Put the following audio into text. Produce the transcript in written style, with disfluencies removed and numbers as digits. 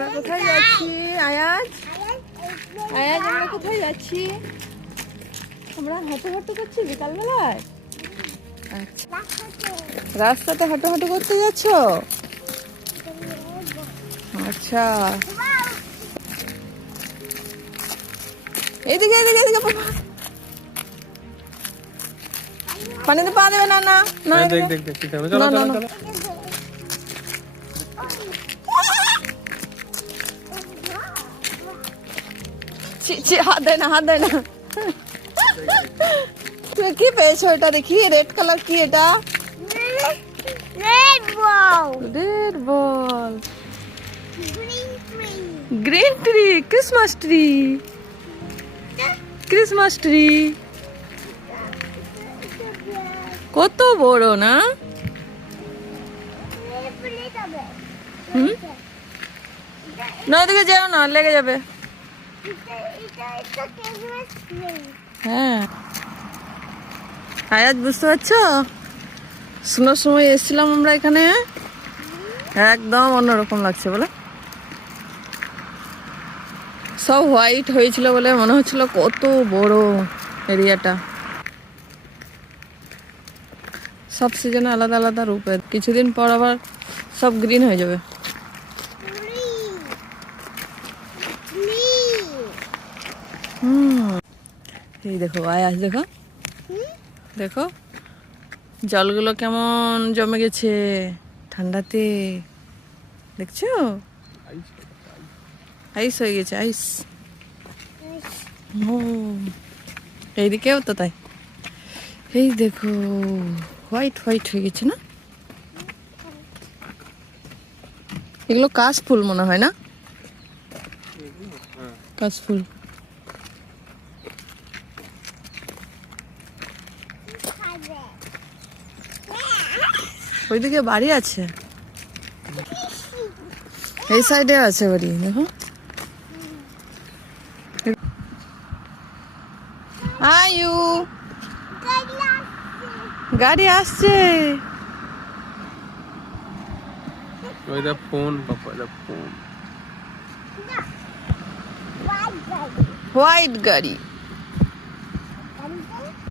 আমরা কোথায় যাচ্ছি আয়াজ? আয়াজ আমরা কোথায় যাচ্ছি? আমরা হাঁটাহাঁটি করছি বিকালবেলায়। আচ্ছা, রাস্তাতে হাঁটাহাঁটি করতে যাচ্ছ? আচ্ছা, এদিকে এদিকে এদিকে পানিতে পা দেবে না। না না দেখ দেখ দেখ ঠিক আছে, চলো চলো চলো। হাত দেয় না, হাত দেয় না। তুমি কি পেয়েছো? এটা দেখি, রেড কালার কি এটা? Red ball, red ball, green tree, Christmas tree, Christmas tree. কত বড় না? না ওদিকে যাও না, লেগে যাবে। হ্যাঁ, আয়াজ বুঝতে পারছো? শোনার সময় এসেছিলাম আমরা এখানে, একদম অন্যরকম লাগছে বলে। সব হোয়াইট হয়েছিল বলে মনে হচ্ছিল কত বড় এরিয়াটা। সব সিজনে আলাদা আলাদা রূপে, কিছুদিন পর আবার সব গ্রিন হয়ে যাবে। এই দেখো আয়াজ, দেখো দেখো জলগুলো কেমন জমে গেছে ঠান্ডাতে, দেখছো? আইস হয়ে গেছে, আইস। ও এইদিকেও তো তাই। এই দেখো হোয়াইট হোয়াইট হয়ে গেছে না? এগুলো কাশফুল মনে হয় না? কাশফুল। ওইদিকে বাড়ি আছে, এই সাইডে আছে বাড়ি, দেখো। আয়ু গাড়ি আসছে। ওই দা ফোন বাবা, দা ফোন। হোয়াইট গাড়ি।